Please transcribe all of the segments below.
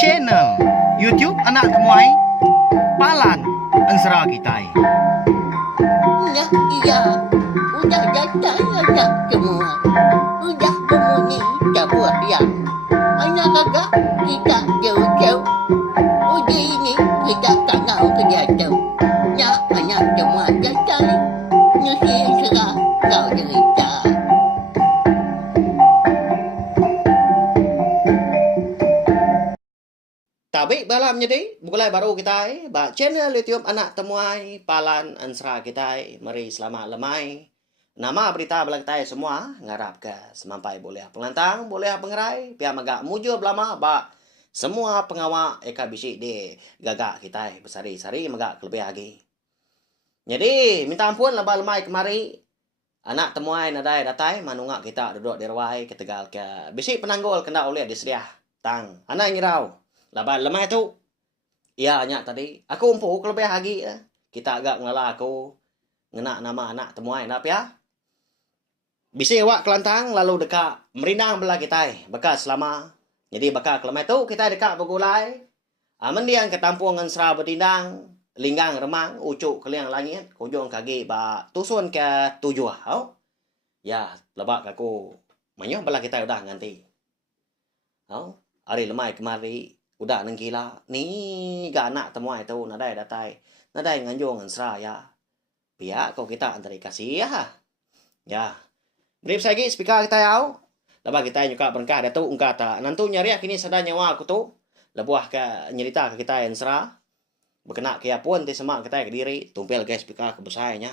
channel YouTube anak temuai Palan Ansra Kitai. Nah, iya, udah datang anak semua. Udah berbunyi sebuah yang anak kakak kita jauh-jauh. Uji ini kita tak tahu kerja jauh. Nah, anak semua datang. Nusi serah kau cerita. Tabi balam jadi mulai baru kita channel YouTube anak temuai Palan Ansra kita. Mari selamat lemai. Nama berita bala kita semua ngarap ke semampai boleh penglantang, boleh pengerai, pihak magak mujur belama ba semua pengawak eka bisi di gagak kita besari-sari magak lebih lagi. Jadi minta ampun laba lemai kemari. Anak temuai nadai datai manungak kita duduk di rawai ketegal ke bisi penanggul kena oleh disediah. Tang, anak ngirau. Laban lemah tu. Ya, nyak tadi. Aku umpu lebih lagi. Kita agak ngalah aku. Ngena nama anak temuai. Nap ya? Bisi awak kelantang lalu dekat merindang belah kita. Bekas selama. Jadi bakal kelemah tu kita dekat bergulai. Mendiang ke tampung dengan serah berdindang. Linggang remang. Ucuk ke liang langit. Kujung kaki ba tusun ke tujuh. Oh? Ya, lebak aku. Manyuh belah kita udah nganti. Oh? Hari lemai kemari. Udah nang gila ni gak anak temuai tu nadai datai nadai nganjung ngan seraya pihak kau kita antara kasih ya brief lagi speaker kita yau laba kita juga berkah datu ungka ta nantu nyari kini sada nyawa aku tu lebuah ke nyerita ke kita yang serah berkena ke pun ti semak kita ke diri tumpel guys speaker ke besarnya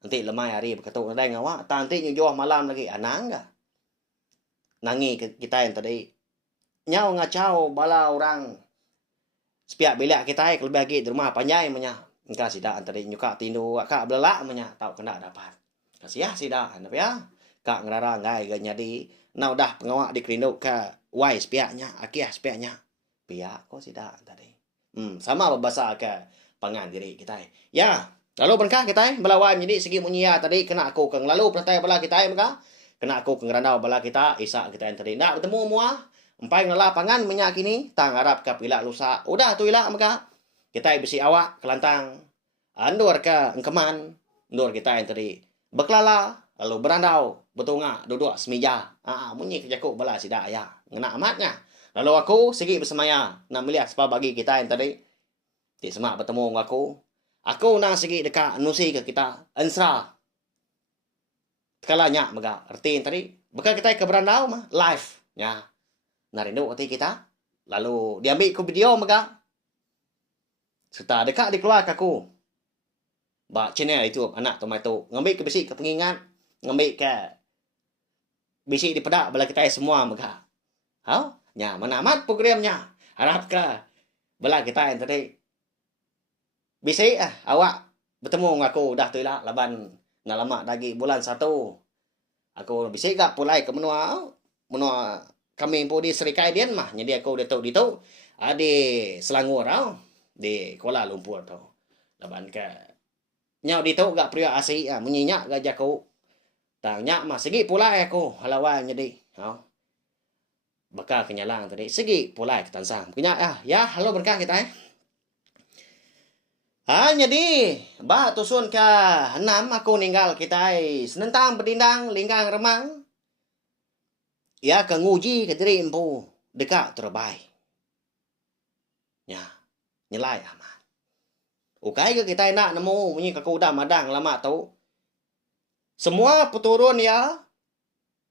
nanti lemai hari berketuk nadai ngawa ta nanti nyujuh malam lagi anang ga nangi kita yang tadi nyau ngacau bala orang sepiak bilak kita lebih lagi di rumah panjai menya engka sida antari nyuka tindu kak belak menya tau kena dapat kasih ya sida nap ya kak ngerara ngai ga nyadi na udah pengawak di kerinduk ke wai sepiaknya akiah sepiaknya piak kok sida tadi sama bahasa ke pangan diri kita ya lalu berkah kita belawai jadi segi munyia tadi kena aku keng lalu pertai bala kita maka kena aku keng randau bala kita isa kita yang tadi nak bertemu muah empai ngalah pangan menyakini tang harap ka pila lusa udah tu ila maka kita bisi awak kelantang andur ke engkeman ndur kita yang tadi beklala lalu berandau betunga duduk semija munyi kejaku bala sida ya ngena amatnya lalu aku segi bersemaya nak melihat apa bagi kita yang tadi ti semak bertemu dengan aku nang segi dekat nusi ke kita ansra kalanya mega erti tadi bekal kita ke berandau mah live ya narindu hati kita lalu diambil ke video maka serta dekat dikeluar aku ba channel itu anak tomato ngambil ke bisi ke pengingat ngambil ke bisi di pedak bala kita semua maka nya menamat programnya harap ke bala kita yang tadi bisi awak bertemu dengan aku dah tu lah laban nak lama lagi bulan 1 aku bisi gak pulai ke menua kami pun di Serikai Dian mah jadi aku dia tahu di Selangor di Kuala Lumpur tu laban ke nyau di tahu gak pria asli menyenyak gak jaku tanya mah segi pula aku halawan jadi bakal kenyalang tadi segi pula ke tansang punya ya halo berkah kita jadi bah tusun ke 6 aku ninggal kita senentang berdindang linggang remang ya ke nguji ke diri empu dekat terbaik ya nyelai aman ukai ke kita nak nemu bunyi ke udah madang lama tahu semua peturun ya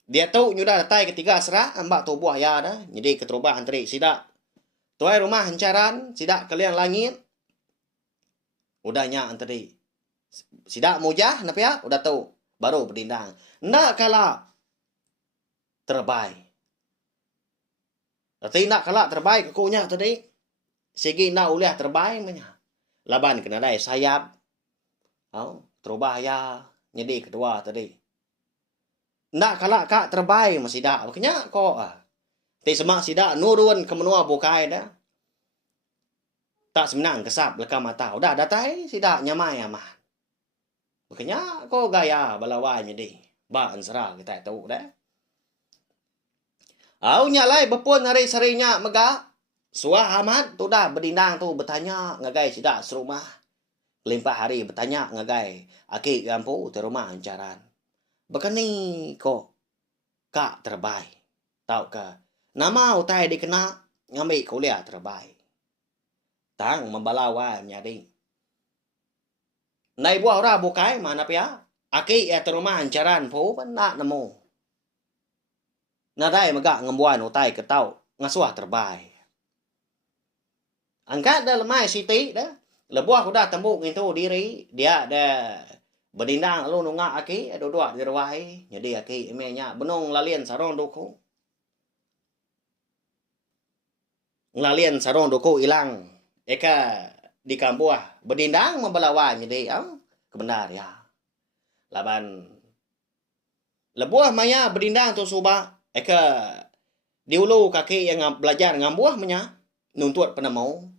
dia tahu nyudah datai ketiga serah ambak tu buah ya dah jadi keterubah antri sidak tuai rumah hancaran sidak kalian langit udahnya antri sidak mujah napa ya udah tahu baru berdindang nak kalah terbaik. Tapi nak kalak terbaik akunya tadi. Segi nak uliah terbaik punya. Laban kena dai sayap. Terubah ya. Jadi kedua tadi. Nak kalak kak terbaik masih dak. Makanya kok Ti semak sidak nurun ke menua bukai dah. Tak semenang kesap belakang mata. Udah datai sidak nyamai aman. Makanya kok gaya balawai jadi. Ba ansara kita tahu dah. Au nyalai bepun hari sarinya mega. Suah amat tu dah berdindang tu bertanya ngagai sidak serumah. Limpah hari bertanya ngagai aki gampu te rumah ancaran. Bekani kok kak terbaik. Tahu ke? Nama utai dikena ngambil kuliah terbaik. Tang membalawa nyadi. Nai buah ora bukai mana pia? Aki te rumah ancaran pu nak nemu. Nadai megak ngembuan utai ketau ngasuah terbaik. Angkat dah lemai siti dah. Lebuah kuda tembuk itu diri dia ada berdindang lu nunga aki dua di ruai. Jadi aki emenya benong lalien sarong doku. Lalien sarong doku hilang. Eka di kambuah berdindang membelawan jadi kebenar ya. Laban lebuah maya berdindang tu subah. Eka diulu kaki yang belajar ngambuah menya nuntut penemu.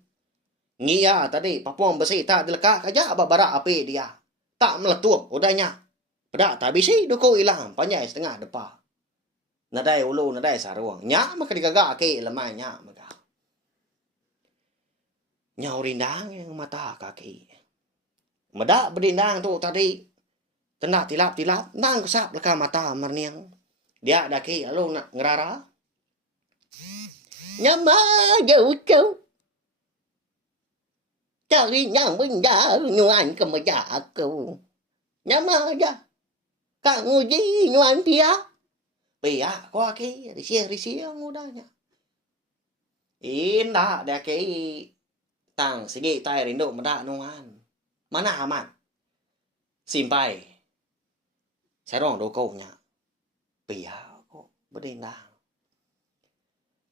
Ngia tadi papuang besi tak dilekak aja bara api dia. Tak meletup udahnya. Pedak tak bisi duku hilang panjang setengah depan. Nadai ulu nadai saruang. Nya maka digagak kaki lemai nya maka. Nyau rindang yang mata kaki. Medak berdindang tu tadi. Tendak tilap-tilap nang kesap leka mata merniang. Dia daki lalu ngerara. Nama jauh-jauh. Cari yang benda nyuan ke meja aku. Nama aja. Kak nguji nyuan dia. Pia ko aki risia ngudanya. Indah daki tang sigi tai rindu medak nuan. Mana aman. Simpai. Sarong dokonya. Pia ko berdindang.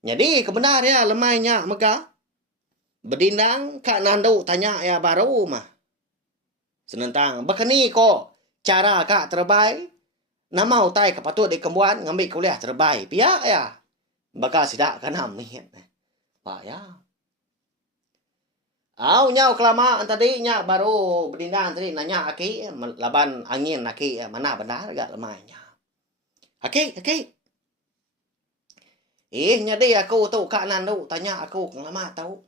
Jadi kebenar ya lemainya mega. Berdindang kak nandu tanya ya baru mah. Senentang bekeni kok cara kak terbaik. Nama utai kepatut di kembuan ngambil kuliah terbaik. Pia ya. Baka sidak kanam nih. Pak ya. Au nyau kelamaan tadi nya baru berdindang tadi nanya aki laban angin aki mana benar gak lemahnya. Aki. Nyadi aku tu kak nandu tanya aku lama tahu.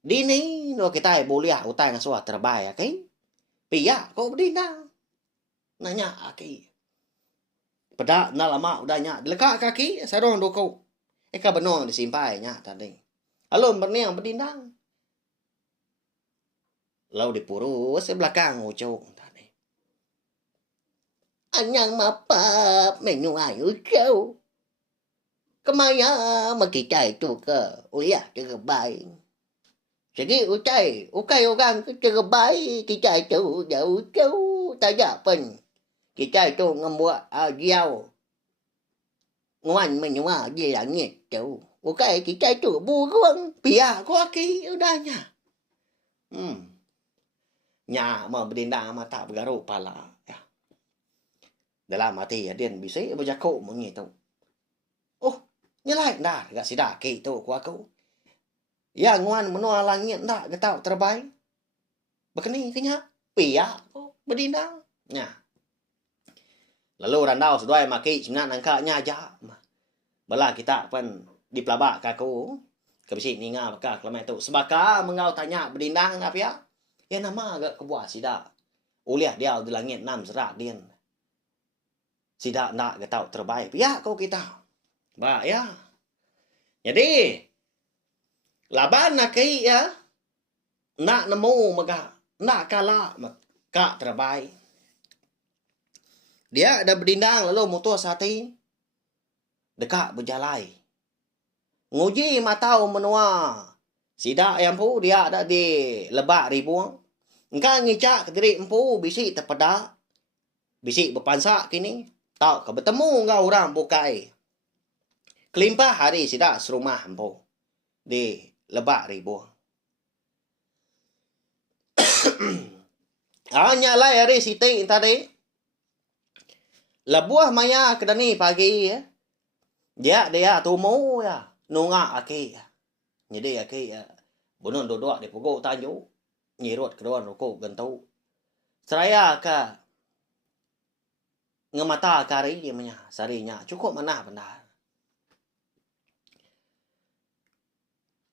Dini no kita boleh utai ngasuh terbaik aki. Pia kau berdindang. Nanya aki. Pedak na lama udahnya dilekak kaki sarong doko. Eka benar disimpai nya tadi. Alun berniang berdindang. Lau dipurus belakang ucuk tadi. Anyang mapap menyuayu kau. Kemaya makicai tu ke. Uya terbaik. Jadi ukai orang terbaik. Kicai tu jauh-jauh. Tak pen. Kicai tu ngembuat giau. Nguan menyua di langit tu. Ukai kicai tu burung. Pia ko aki udahnya. Nya mau berdindang mata bergaruk pala ya. Dalam hati ya dia bisa berjaku mengitu. Oh, nyelai dah gak sidak gitu ku aku. Ya nguan menua langit dah getau terbaik. Bekeni kenya pia ko berdindang. Nya. Lalu randau seduai maki cina nangkanya aja. Bala kita pen di pelabak kaku. Kebisi ninga maka kelamai tu. Sebaka mengau tanya berdindang apa ya? Ya nama agak kebuah sidak. Uliah dia di langit 6 serak din. Sidak nak getau terbaik. Ya kau kita. Ba ya. Jadi laban nak kai ya. Nak nemu maka nak kalah kak terbaik. Dia ada berdindang lalu mutus hati. Dekat berjalai. Nguji matau menua. Sidak yang pu dia ada di lebak ribuang. Engkau ngicak ke diri empu bisik terpedak. Bisik berpansak kini. Tak ke bertemu engkau orang bukai. Kelimpah hari sidak serumah empu. Di lebak ribuang. Hanya lah hari siti tadi. Lebuah maya kedani pagi ya. Dia tumu ya. Nunga aki ya. Jadi aki ya. Bunun duduk di pukul tanju. Nyirut kedua rokok gentau. Seraya ke ngemata kari dia punya sarinya cukup mana benar.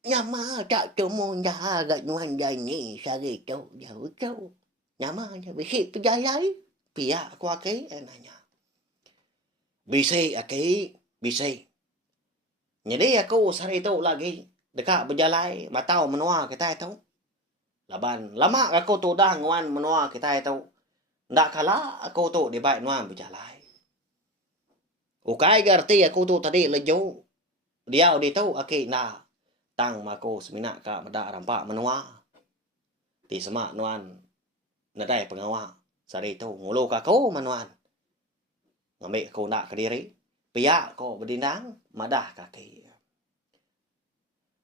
Nyama tak temu dah agak nuan jani sari tu jauh tu. Nyama dah bisi perjalanan. Pihak aku aki nanya. Bisi aki, bisi. Jadi aku sehari itu lagi dekat berjalan matau menua kita itu. Laban lama aku tu dah nguan menua kita itu. Ndak kalah aku tu di baik nuan berjalan. Ukai gerti aku tu tadi leju. Dia di tu aki na tang mako semina ka meda rampak menua. Di semak nuan nadai pengawa. Sari tu ngulu ka ko manuan. Ngambil aku nak ke diri. Pihak ko berdindang madah kaki.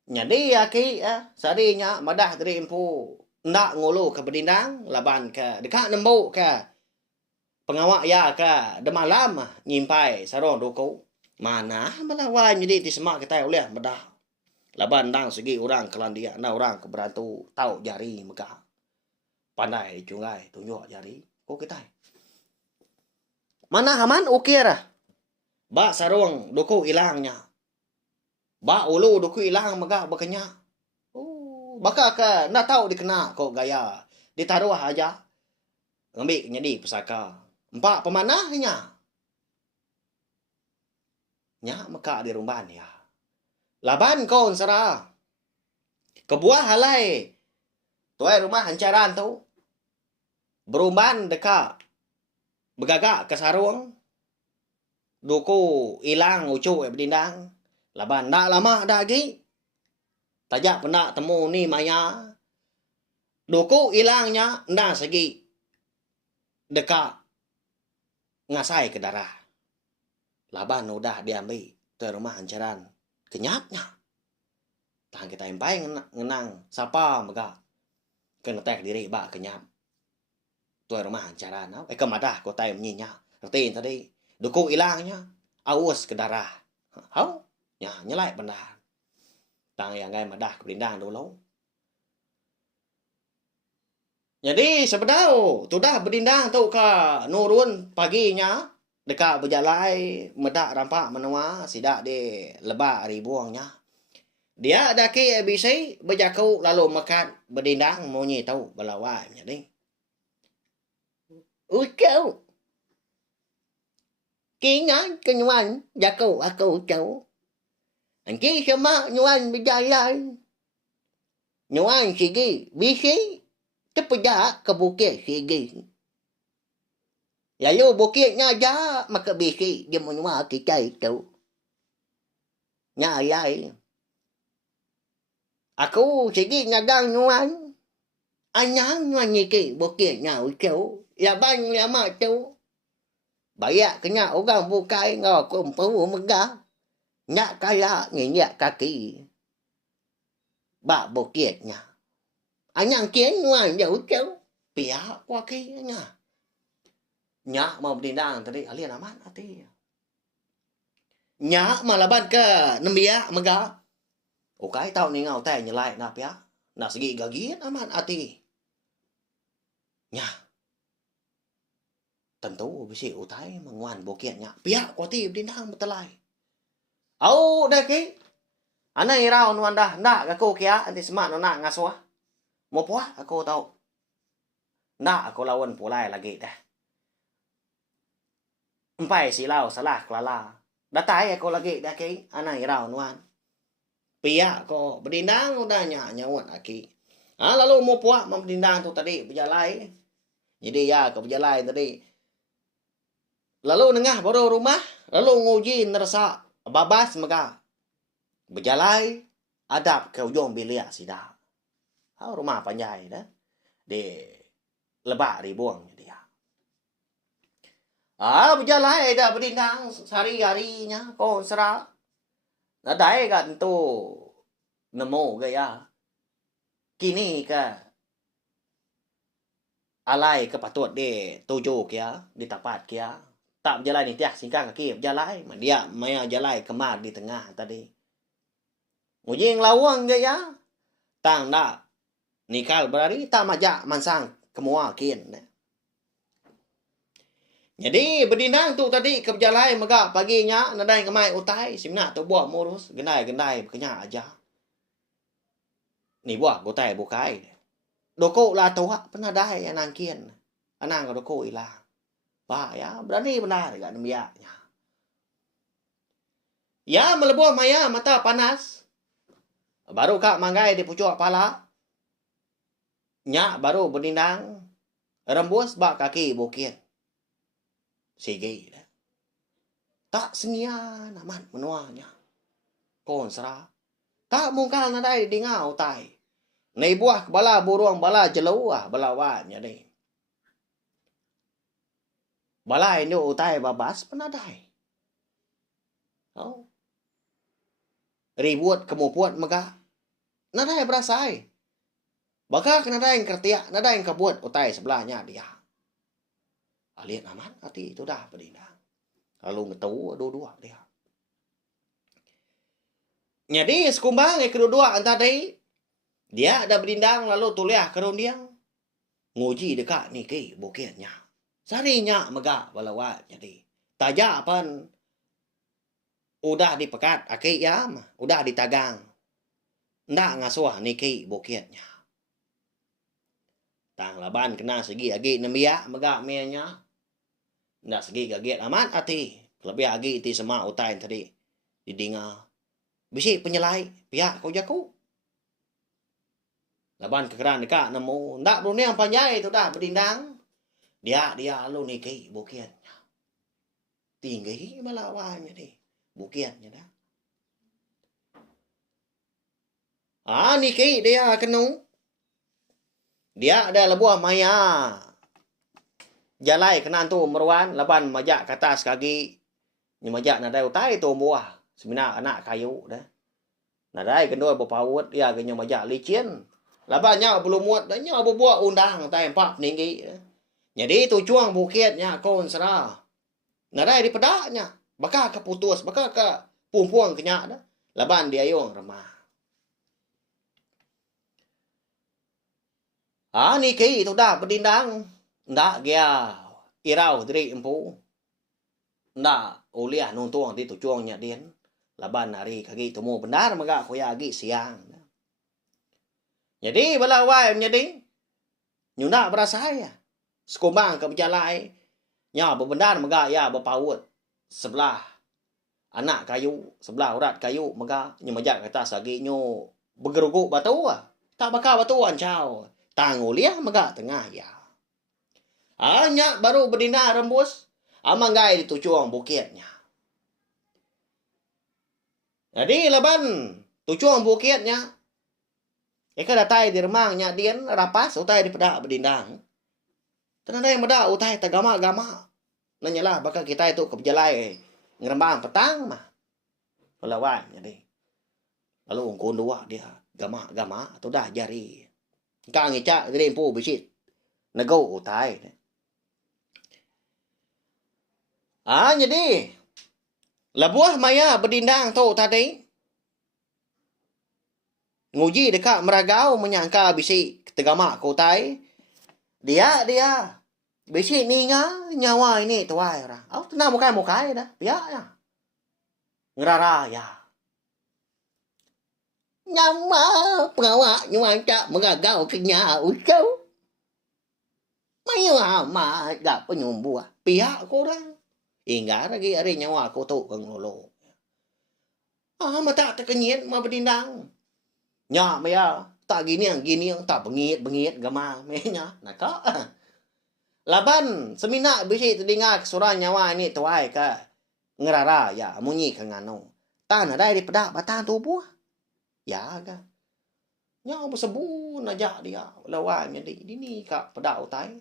Jadi aki sarinya madah dari empu ndak ngulu ke berdindang laban ke dekat nembuk ke pengawak ya ke de malam nyimpai sarong duku. Mana melawan jadi di semak kita oleh madah. Laban dang segi orang kelandia na orang keberantu tahu jari megah. Pandai cungai tunjuk jari. Kok kita? Mana haman ukir. Ba sarong duku ilangnya. Ba ulu duku ilang megah bekenya. Oh, baka ke nak tahu dikena kok gaya. Ditaruh aja. Ngambil nyedi pusaka. Empak pemanahnya. Nya meka di rumban ya. Laban kon sara. Kebuah halai. Tuai rumah hancaran tu. Berumban dekat. Begagak ke sarung. Duku ilang ucuk berdindang. Laban nak lama dah lagi. Tajak pernah temu ni maya. Duku ilangnya ndak segi. Dekat. Ngasai ke darah. Laban udah diambil. Tuai rumah hancaran. Kenyapnya. Tahan kita impai ngenang. Siapa megak. Kena tek diri bak kenyap. Tuai rumah hancaran. Kemadah kau tay menyinya. Retin tadi. Duku ilangnya. Awas ke darah. Hau. Ya, nyelai benar. Tang yang gai madah ke berindang dulu. Jadi sebedau. Tu dah berindang tu ke nurun paginya. Dekat berjalai. Medak rampak menua. Sidak di lebak ribuangnya. Dia ada ke ABC. Berjakau lalu makan. Berdindang. Monyi tahu belawai. Jadi. Ucau. Kingan kenyuan jakau aku ucau. Anki sama nyuan berjalan. Nyuan sigi bisi. Terpejak ke bukit sigi. Lalu bukitnya aja maka bisi dia menyuar kita itu. Nyayai. Aku sigi ngagang nyuan. Anyang nyuan nyiki bukitnya ucau. Ya bang lama tu. Bayak kena orang bukai ngau kumpu megah. Nyak kaya nginyak kaki. Bak bukitnya. Anyang kien nuan jauh jauh. Pihak wakinya. Nyak mau berdindang tadi alien aman hati. Nyak malaban ke nembiak megah. Ukai tau ni ngau tay nyelai na pihak. Nak segi gagin aman hati. Nyak. Tentu bisi utai menguan bukitnya. Pihak kuati berdindang betelai. Au dah ke. Anai rau nuan dah. Ndak aku kia. Nanti semak nak ngasua. Mau puah aku tahu. Ndak aku lawan pulai lagi dah. Empai silau salah kelala. Datai aku lagi dah ke. Anai rau nuan. Pihak ko berdindang udah nyawat aki. Lalu mau puah berdindang tu tadi berjalai. Jadi ya ke berjalai tadi. Lalu nengah baru rumah. Lalu nguji nerasa babas mega. Berjalai. Adap ke ujung bilik sidak. Rumah panjai dah. Di lebak ribuang dia. Berjalai dah berdindang sehari-harinya. Kau serak. Nadai kan tu. Nemu gaya. Kini ke. Alai ke patut di tuju kia. Di tapat kia. Tak berjalan ni tiak singkang kaki berjalan. Dia maya jalan kemar di tengah tadi. Ujing lawang je ya. Tang nak. Nikal berari tak majak mansang kemua kin. Jadi berdindang tu tadi ke berjalan megak paginya. Nadai kemai utai. Simnak tu buat murus. Gendai-gendai berkenyak aja. Ni buah gotai bukai. Doko lah toha pernah dai anang kian. Anang ka doko ilang. Bah ya, berani benar dekat nemiaknya. Ya melebuh maya mata panas. Baru kak manggai di pucuk pala. Nyak baru berdindang. Rembus bak kaki bukit. Sige. Tak sengian aman menuanya. Kon serah. Tak mungkal nadai dingau tai. Nei buah bala burung bala jeluah bala wanya ni. Bala ini utai babas penadai. Oh. Ribut kemupuat mega. Nadai berasai. Baka nadai yang kertiak, nadai yang kebuat utai sebelahnya dia. Lihat aman hati itu dah berdindang. Lalu ngetau dua-dua dia. Jadi sekumbang kedua-dua antara dia ada berdindang lalu tuliah kerundiang. Nguji dekat ni ke bukitnya. Sarinya megak balawat jadi. Tajak pan udah dipekat akik yam, udah ditagang. Ndak ngasuh ni ke bukitnya. Tang laban kena segi agi nemia megak mianya. Ndak segi gaget amat hati. Lebih agi ti sama utain tadi. Didinga. Bisi penyelai pihak kau jaku. Laban kekeran dekat nemu. Ndak dunia yang panjai tu dah berdindang. Dia lu ni ke bukitnya. Tinggi malawannya ni. Bukitnya dah. Ni ke dia kenu. Dia ada lebuah maya. Jalai kenan tu meruan. Laban majak ke atas kaki. Ni majak nadai utai tu buah. Semina anak kayu dah. Nadai kendua berpaut. Ya kena majak licin. Labannya belum muat. Nya berbuat undang. Tai empat peninggi. Jadi tu cuang bukitnya kon serah. Nadai di pedaknya. Bakal keputus. Bakal ke pumpuang kenyak dah. Laban dia yung remah. Ni ke itu dah berdindang. Ndak dia irau diri empu. Ndak uliah nuntuang di tu cuangnya din. Laban hari kaki temu benar megak kuya agi siang. Jadi balawai menjadi nyunda berasa ya. Sekumbang ke berjalai. Nya bebenar megak ya berpaut. Sebelah anak kayu, sebelah urat kayu megak nyemejak ke atas lagi nyo bergeruguk batu ah. Tak bakal batu ancau. Tanguliah megak tengah ya. Hanya baru berdina rembus. Amanggai di tujuang bukitnya. Jadi laban tujuang bukitnya. Eka datai di remangnya dian rapas utai di pedak berdindang. Tenada yang medak utai tagama-gama. Nanyalah bakal kita itu kebejalai ngerembang petang mah. Pelawan jadi. Lalu ungkun dua dia gama-gama atau dah jari. Kang ngicak dari empu bisit. Nego utai. Jadi labuah maya berdindang tu tadi. Nguji dekat meragau menyangka bisi tegama kutai. Dia. Bisi ni nyawa ini tuai orang. Tenang mukai dah. Biar ya. Ngerara ya. Nama pengawak nyuangca mengagau kenyau kau. Mayu amat dak penyumbuh. Pihak korang. Hingga lagi hari nyawa aku tu ke ngolo. Mata terkenyit mah berdindang. Nya maya tak gini yang tak bengit gama menya nak. Laban semina bisi terdingat surah nyawa ini tuai ke ngerara ya munyi ke ngano. Tan ada di pedak batang tubuh. Ya ga. Nya bersebu najak dia lawannya di ni kak pedak utai.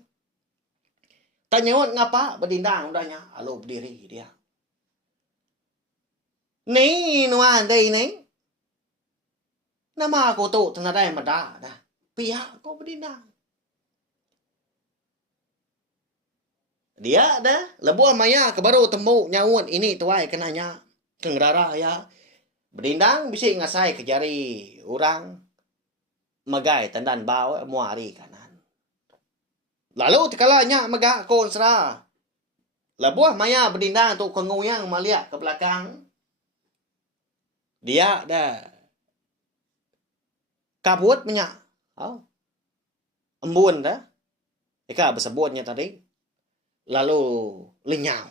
Tanyawat ngapa berdindang udahnya. Lalu berdiri dia. Ni nuan day ni. Nama aku tu tenada yang medak dah. Pihak kau berdindang. Dia dah. Lebuah maya ke baru tembuk nyawut ini tuai kenanya. Kengerara ya. Berdindang bisa ngasai ke jari orang. Megai tandan bau muari kanan. Lalu tekalanya megak kon serah. Lebuah maya berdindang tu kenguyang melihat ke belakang. Dia dah. kabut banyak. Oh, embun dah. Eka bersebutnya tadi. Lalu lenyau.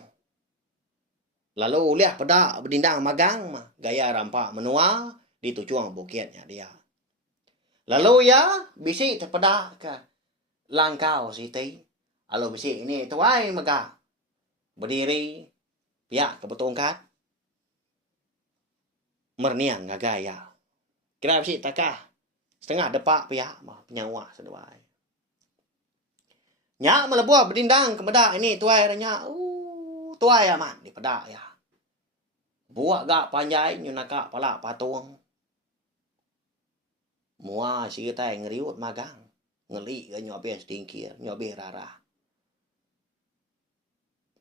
Lalu lihat pedak berdindang magang mah. Gaya rampak menua di tujuan bukitnya dia. Lalu ya bisi terpedak ke langkau siti. Lalu bisi ini tuai megah. Berdiri. Pihak kebetongkat. Merniang ngagaya. Kira bisi takah. Setengah depak pihak mah penyawa seduai. Nyak melebuah berdindang ke bedak ini tuai ranya. Tuai amat di pedak ya. Buat gak panjai nyunaka pala patung. Mua si kita ngeriut magang. Ngeli ke nyobe setingkir, nyobe rarah.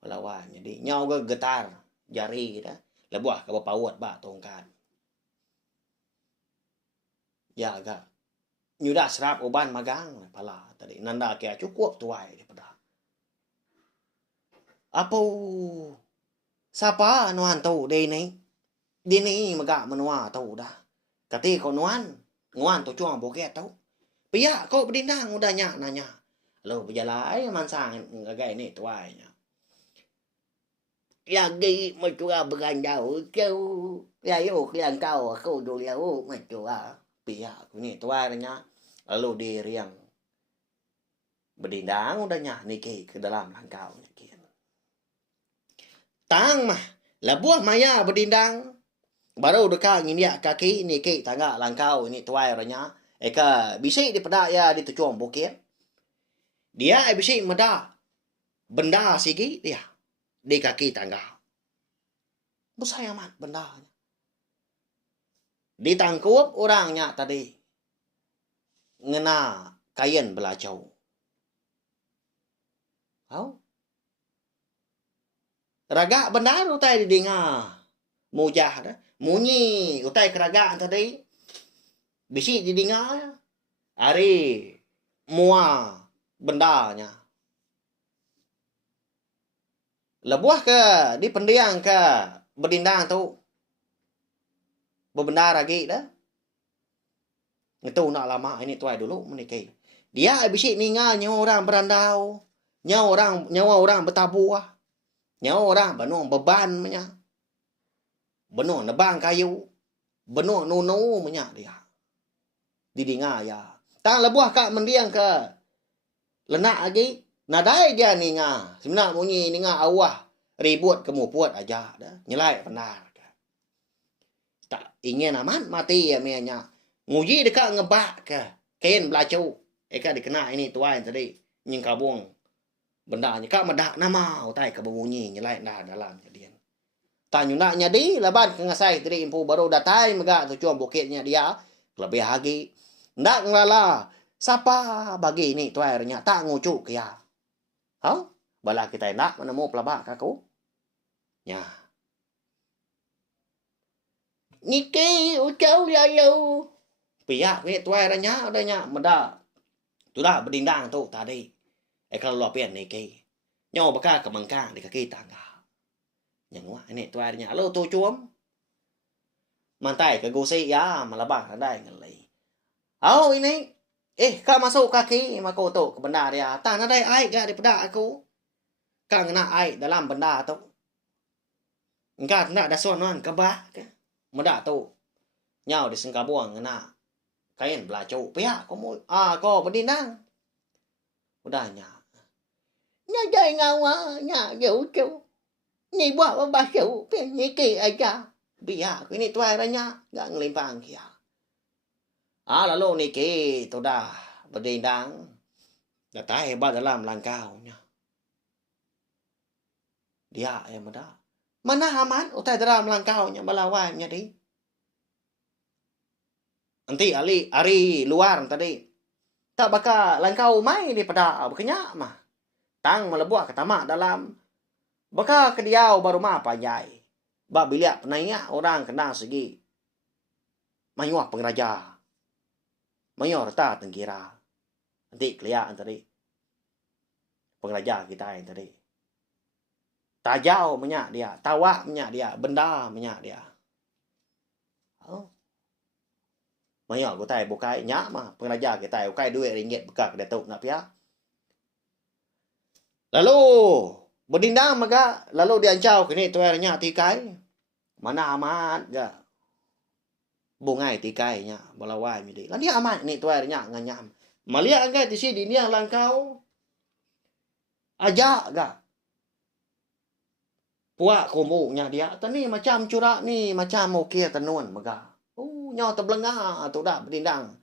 Melawan jadi nyau ke getar jari dah. Lebuah ke bapawat ba tongkat. Ya agak nyudah serap uban magang pala tadi nanda kia cukup tuai di pedak. Apa siapa nuan tahu day ni? Di ni magak menua tahu dah. Kati kau nuan tu cuang bokeh tahu. Pia kau berdindang udah nanya. Lalu berjalan mansang gagai ni tuai nya. Lagi macua berandau kau. Ya yo yang kau aku dulu ya macua. Pia ni tuai nya. Lalu diriang berdindang udah nya niki ke dalam langkau nya. Tang mah labuah maya berdindang. Baru dekat ini dia kaki ni ke tangga langkau ini tuai ranya. Eka bisik di pedak ya di tujuan bukit. Dia bisik meda benda sigi dia di kaki tangga. Besar amat benda. Ditangkup orangnya tadi. Ngena kain belacau. Tahu? Raga benda utai didengar. Mujah dah. Munyi utai keragaan tadi. Bisi didengar. Hari mua bendanya. Lebuah ke di pendiang ke berdindang tu. Berbenda lagi dah. Itu nak lama ini tuai dulu menikah. Dia bisi ningal nyawa orang berandau. Nyawa orang bertabuh. Nyawa orang benuh beban punya. Benuh nebang kayu. Benuh nunu punya dia. Didengar ya. Tang lebuah kak mendiang ke. Lenak lagi. Nadai dia ninga. Sebenarnya bunyi ninga awah. Ribut kemupuat aja. Nyelai benar. Tak ingin aman mati ya mianya. Nguji dekat ngebak ke. Kain belacau. Eka dikena ini tuan tadi. Nying kabung. Bendanya kak medak nama utai ke bunyi nyelai dah dalam jadian. Tanya nak nyadi laban ke ngasai tadi impu baru datai megak tujuan bukitnya dia lebih lagi. Ndak ngelala siapa bagi ni tu airnya tak ngucuk ya. Ha? Bala kita nak menemu pelabak kaku. Ya. Niki ucau lalu. Pihak ni tu airnya adanya medak. Tu dah berdindang tu tadi. Kalau lo pian ni ke. Nyawa bakal kemangkang di kaki tangga. Yang wah ini tu airnya. Lalu tu cuam. Mantai ke gusi ya malabak ada ngelai. Oh ini. Kau masuk kaki mako tu ke benda dia. Tak ada air gak di pedak aku. Kau kena air dalam benda tu. Engkau nak ada sonon kebak ke. Medak tu. Nyau di sengkabuang kena. Kain belacau. Pihak kau berdindang. Udahnya. Nadai ngawa nya ucau. Ni buat apa basuh pen niki aja. Biar ini tu airnya gak ngelimpang kia. Lalu niki tu dah berdindang. Dah tak hebat dalam langkaunya. Dia yang muda. Mana aman utai dalam langkaunya melawannya di. Nanti hari luar tadi. Tak bakal langkau mai di pada berkenyak mah. Tang melebuah ke tamak dalam. Bakal ke diau baru mah panjai. Ba biliak penanya orang kena segi. Mayuah pengraja. Mayuah reta tengkira. Nanti kelihatan tadi. Pengraja kita yang tadi. Tajau menyak dia. Tawak menyak dia. Benda menyak dia. Oh. Maya kita bukai nyak mah pengajar kita bukai duit ringgit bekak Datuk nak pihak. Lalu berdindang maka lalu diancau kini tuernya tikai. Mana amat ga. Bungai tikainya balawai midi. Lan dia amat ni tuernya nganyam. Malia angkat di sini dia langkau. Ajak ga. Puak kumunya dia. Tani macam curak ni macam okey tenun maka. Nyaw terbelengah tu dah berdindang.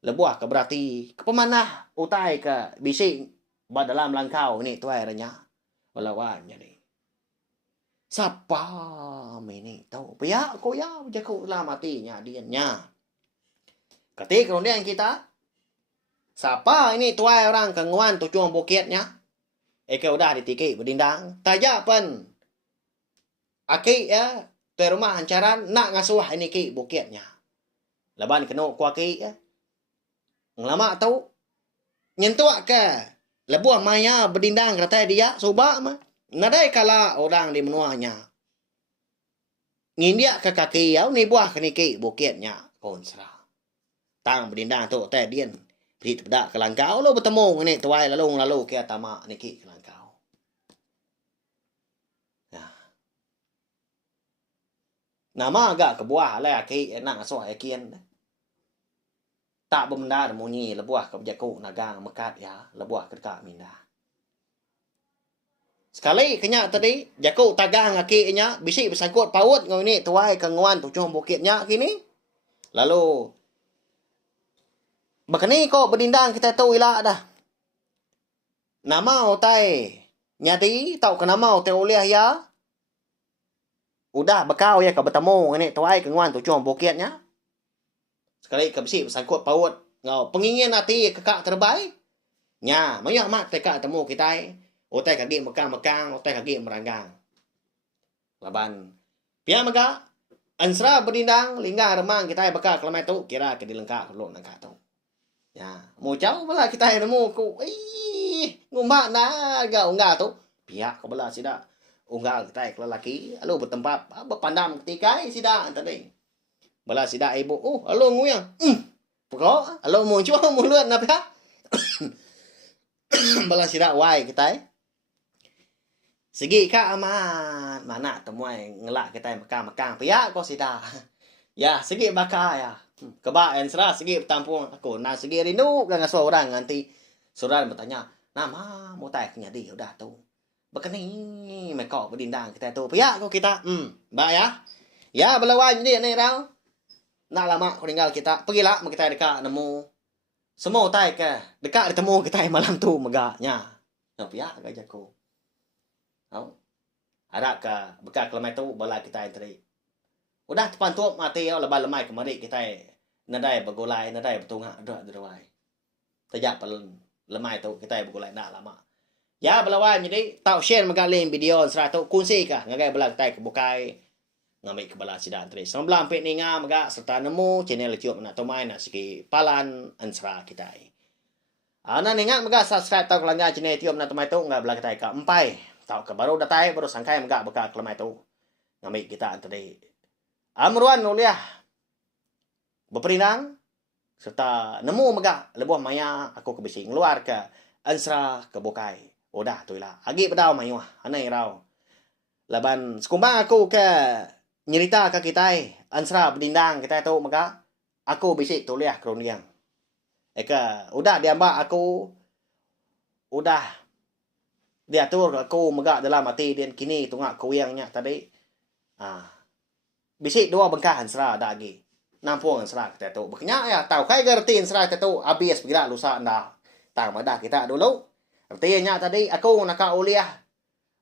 Lebuah ke berarti kepemanah utai ke bising ba dalam langkau ni tuai ranya. Balawanya ni. Siapa ini tahu? Pihak ko ya jaku lah matinya dianya. Ketika kemudian kita siapa ini tuai orang kenguan tujuan bukitnya? Eka udah ditiki berdindang. Tajak pen. Aki ya. Tuai rumah hancaran nak ngasuh ini ki bukitnya. Laban kena kuaki ya. Ngelama tahu. Nyentuak ke. Lebuah maya berdindang kata dia. Subak mah. Nadai kala orang di menuanya. Ngindiak ke kaki ya. Ni buah ke niki bukitnya. Konsra. Tang berdindang tu. Teh dian. Beri pedak ke langkau. Lo bertemu ni tuai lalu ke tamak niki ke langkau. Nama agak kebuah lah aki nak ngasuh akian. Tak benda munyi lebuah ke jaku nagang mekat ya. Lebuah ke dekat minda. Sekali kenyak tadi jaku tagang akinya bisik bersangkut paut ngau ini tuai kenguan tujuh bukitnya kini. Lalu bakani kok berdindang kita tahu ilah dah. Nama otai nyati tahu ke nama otai uliah ya. Udah bekau ya ke bertemu ini tuai kenguan tujuh bukitnya. Sekali ke besi bersangkut paut ngau pengingin hati kekak terbaik. Nya, banyak mak tekak temu kita. Otai kaki mekang-mekang, otai kaki meranggang. Laban. Pia maka ansra berdindang lingga remang kita bekak kelamai tu kira ke dilengkak lo nangka tu. Ya, mau jauh bala kita nemu ku. Ngumba na ga unga tu. Pia ke bala sida. Unggal kita ke lelaki, lalu bertempat berpandang ketika sida tadi. Bala sida ibu, alo nguyang. Pokok, alo mau cuba mulut na pia. Bala sida wai kita. Segi ka aman, mana temuai ngelak kita mekang-mekang pia ko sida. Ya, segi baka ya. Keba ensra segi tampung aku. Nah, segi rindu dengan seorang nanti saudara bertanya, "Nama mau tai nyadi udah tu." Begini mereka berdindang kita tu. Pihak kau kita. Baik ya. Ya belawan ni ni rau. Nak lama kau tinggal kita. Pergilah kita dekat nemu. Semua tai ke. Dekat ditemu kita malam tu megaknya. Nah pihak ke jaku. Tahu. Ada ke bekas kelemai tu bala kita tadi. Udah depan tu mati lebah lemai kemari kita. Nadai bergolai, nadai bertungak. Dua-duai. Tajak lemai tu kita bergolai nak lama. Ya belawan jadi tahu share magaling video serata kunci kah ngagai belang tai kebukai ngambil ke bala sidang tadi. Semblang pek ninga maga serta nemu channel YouTube nak tomai nak siki palan ansra kita. Ana ninga maga subscribe tahu kelangga channel YouTube nak tomai tu ngah belang tai ka empai. Tahu ke baru datai baru sangkai maga beka kelemai tu. Ngambil kita tadi. Amruan uliah berperindang serta nemu maga lebuh maya aku kebising luar ke ansra kebukai. Udah tu lah. Agi pedau mayu anai rau. Laban sekumbang aku ke nyerita ke kita ansra berdindang kita tu maka aku bisik tuliah kroniang. Eka udah diambak aku udah diatur aku megak dalam hati dan kini tungak kuyangnya tadi. Bisik dua bengkah ansra dah lagi. Nampung ansra kita tu. Berkenyak ya tahu kai gerti ansra kita tu habis pergi lusa anda. Tang madah kita dulu. Artinya tadi aku nak uliah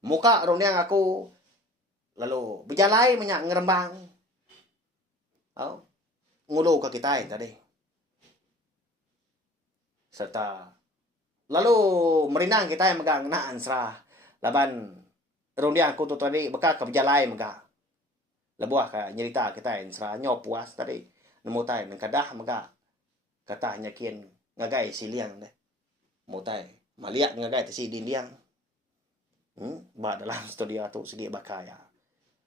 muka roniang aku lalu berjalai banyak ngerembang. Ngulu ke kita tadi. Serta lalu merinang kita yang megang nak ansra. Laban roniang aku tu tadi bekak ke berjalai megak. Lebuah ke nyerita kita ansra nyop puas tadi. Nemu tai nengkadah megak. Kata nyakin ngagai siliang deh. Mutai maliak ngagai tesi dindiang. Ba dalam studio tu segi bakaya.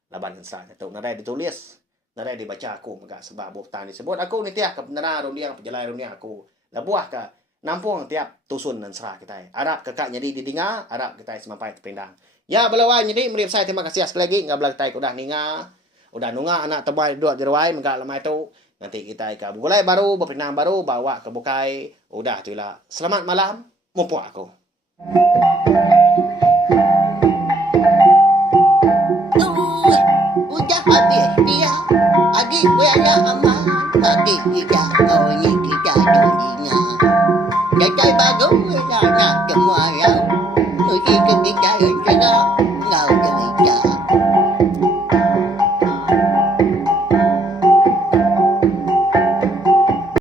Laban ansra tu nadai ditulis. Narai dibaca aku maka sebab bukan disebut aku ni tiap kebenaran dunia perjalanan dunia aku. Labuah ke nampung tiap tusun dan serah kita. Arab kakak jadi didengar, Arab kita semampai terpindang. Ya belawan jadi melihat saya terima kasih sekali lagi ngabla kita udah ninga. Udah nunga anak tebai dua jerawai maka lemah itu nanti kita ke bukulai baru berpindang baru bawa ke bukai. Udah tu lah. Selamat malam, mumpuk aku. Udah habis dia. Adik berada aman. Adik kita kau ni kita dunia. Jajai baru nak semua yang. Mesti kita yang cerah. Ngau cerita.